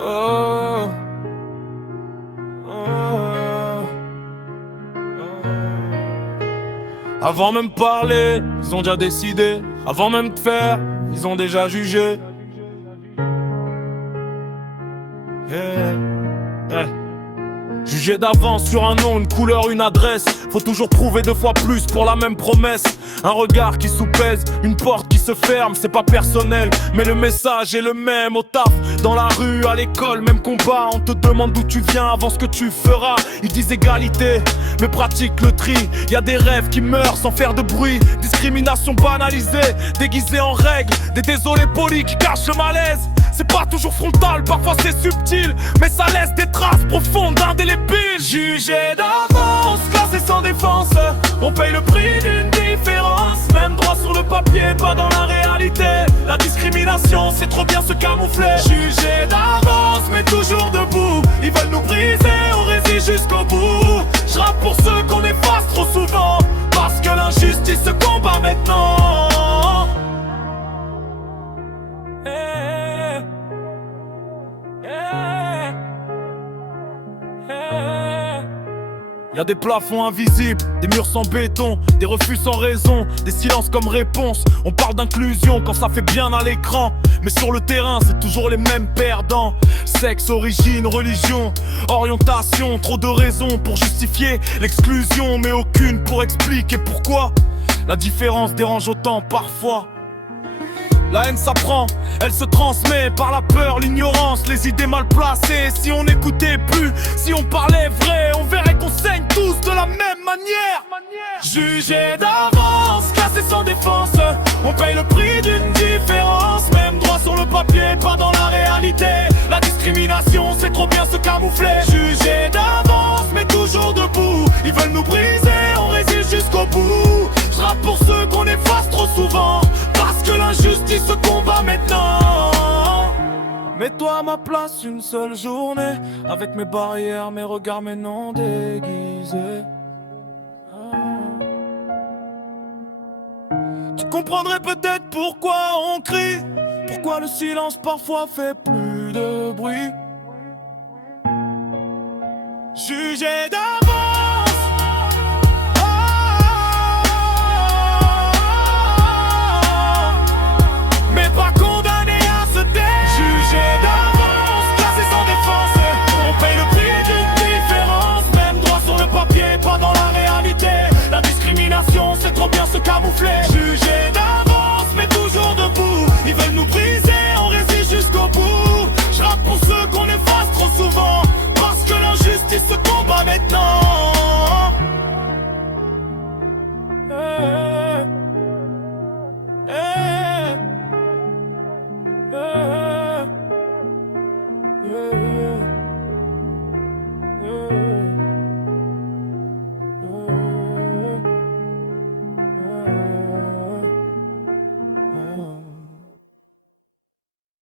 Oh, oh, Avant même de parler, ils ont déjà décidé. Avant même de faire, ils ont déjà jugé. Yeah. Yeah. Jugé d'avance sur un nom, une couleur, une adresse. Faut toujours prouver 2 fois plus pour la même promesse. Un regard qui soupèse, une porte qui se ferme. C'est pas personnel, mais le message est le même. Au taf, dans la rue, à l'école, même combat. On te demande d'où tu viens avant ce que tu feras. Ils disent égalité, mais pratiquent le tri. Y a des rêves qui meurent sans faire de bruit. Discrimination banalisée, déguisée en règle. Des désolés polis qui cachent le malaise. C'est pas toujours frontal, parfois c'est subtil, mais ça laisse des traces profondes, indélébiles. Jugé d'avance, classé sans défense, on paye le prix d'une différence. Même droit sur le papier, pas dans la réalité. La discrimination, c'est trop bien se camoufler. Jugé d'avance, mais toujours debout. Ils veulent nous briser, on résiste jusqu'au bout. Je rappe pour ceux qu'on efface trop souvent, parce que l'injustice se combat maintenant. Y'a des plafonds invisibles, des murs sans béton, des refus sans raison, des silences comme réponse. On parle d'inclusion quand ça fait bien à l'écran, mais sur le terrain c'est toujours les mêmes perdants. Sexe, origine, religion, orientation, trop de raisons pour justifier l'exclusion, mais aucune pour expliquer pourquoi. La différence dérange autant parfois. La haine s'apprend, elle se transmet par la peur, l'ignorance, les idées mal placées. Si on n'écoutait plus, si on parlait vrai, on verrait qu'on saigne tous de la même manière. Jugé d'avance, classé sans défense, on paye le prix d'une différence. Même droit sur le papier, pas dans la réalité. La discrimination, c'est trop bien se camoufler. Jugé d'avance, mais toujours debout. Ils veulent nous briser, on résiste jusqu'au bout. Je rappe pour ceux qu'on efface trop souvent, parce que l'injustice se combat maintenant. Mets-toi à ma place une seule journée, avec mes barrières, mes regards, mes noms déguisés. Tu comprendrais peut-être pourquoi on crie, pourquoi le silence parfois fait plus de bruit. Jugé d'avance, mais pas condamné à se taire. Jugé d'avance, classé sans défense, on paye le prix d'une différence. Même droit sur le papier, pas dans la réalité. La discrimination, c'est trop bien se camoufler. Jugé d'avance, mais toujours debout. Ils veulent nous briser, on résiste jusqu'au bout. Je rappe pour ceux qu'on efface trop souvent, parce que l'injustice se combat maintenant. Hey, hey, hey.